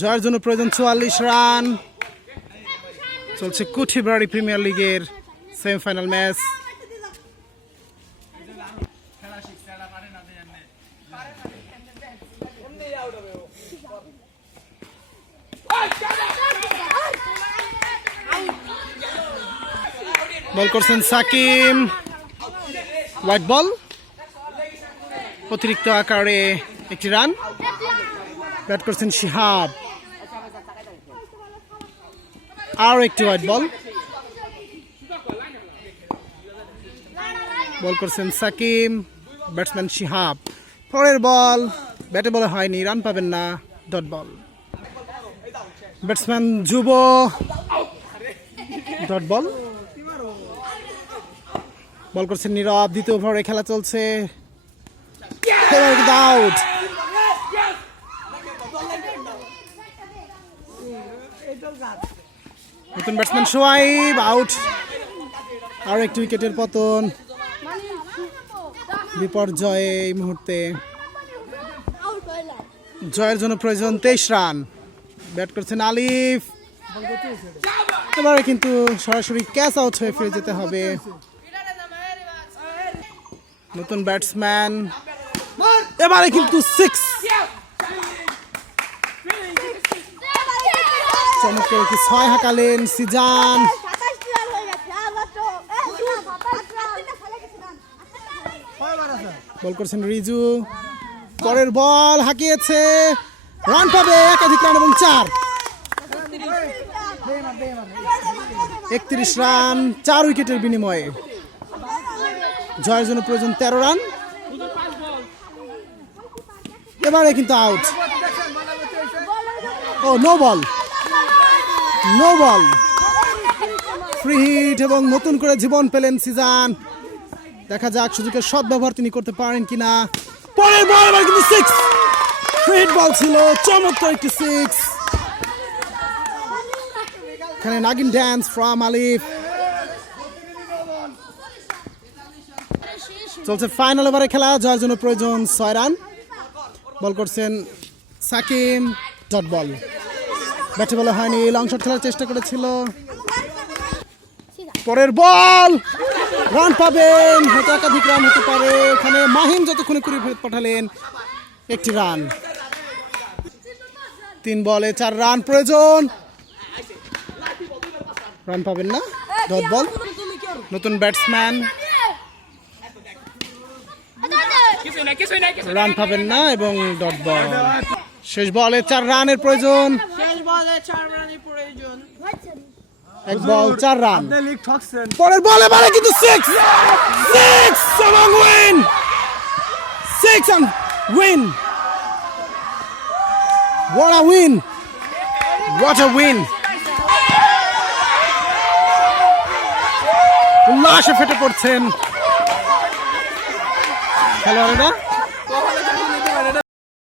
জয়ের জন্য প্রয়োজন 44 রান। চলছে কুঠিবাড়ি প্রিমিয়ার লিগের সেমিফাইনাল ম্যাচ। বল করছেন সাকিম, হোয়াইট বল, অতিরিক্ত আকারে একটি রান। ব্যাট করছেন শিহাব, আরও একটি হোয়াইট বল। বল করছেন সাকিম, ব্যাটসম্যান শিহাব। পরের বল ব্যাটে বলে হয়নি, রান পাবেন না, ডট বল। ব্যাটসম্যান যুব, ডট বল। বল করছেন নীরব, দ্বিতীয় ওভারে খেলা চলছে, আউট। নতুন ব্যাটসম্যান সোয়াইব, আউট। আরো একটি উইকেটের পতন, বিপর্যয়ে এই মুহূর্তে। জয়ের জন্য প্রয়োজন 23 রান। ব্যাট করছেন আলিফ, এবারে কিন্তু সরাসরি ক্যাচ আউট হয়ে ফিরে যেতে হবে। নতুন ব্যাটসম্যান, এবারে কিন্তু 6। চমৎকার একটি 6 হাঁকালেন সিজান। বল করছেন রিজু, পরের বল হাঁকিয়েছে, রান পাবে, একাধিক রান এবং 4। 31 রান 4 উইকেটের বিনিময়ে। জয়ের জন্য প্রয়োজন 13 রান। এবারে কিন্তু আউট। ও no ball, no ball, free hit এবং নতুন করে জীবন পেলেন সিজান। দেখা যাক সুযোগের সদ্ব্যবহার তিনি করতে পারেন কিনা। পরের বল এবার কিন্তু 6, ফ্রি হিট বল ছিল, চমৎকার একটি 6। এখানে নাগিন ড্যান্স ফ্রম আলিফ। চলছে ফাইনাল ওভারে খেলা, জয়ের জন্য প্রয়োজন 6 রান। বল করছেন সাকিম, ডট বল। ব্যাটে বলে হয়নি, লং শট খেলার চেষ্টা করেছিল। পরের বল, রান পাবেন, হয়তো একাধিক রান হতে পারে। এখানে মাহিম যতক্ষণে করে পাঠালেন, একটি রান। 3 বলে 4 রান প্রয়োজন, রান পাবেন না, ডট বল। নতুন ব্যাটসম্যান, রান পাবেন না এবং ডট বল। শেষ বলে 4 রানের প্রয়োজন, 1 বল 4 রান। পরের বল এবারে কিন্তু 6 এবং win, 6 and win. What a win, what a win. উল্লাসে ফেটে পড়ছেন খেলোয়াড়েরা।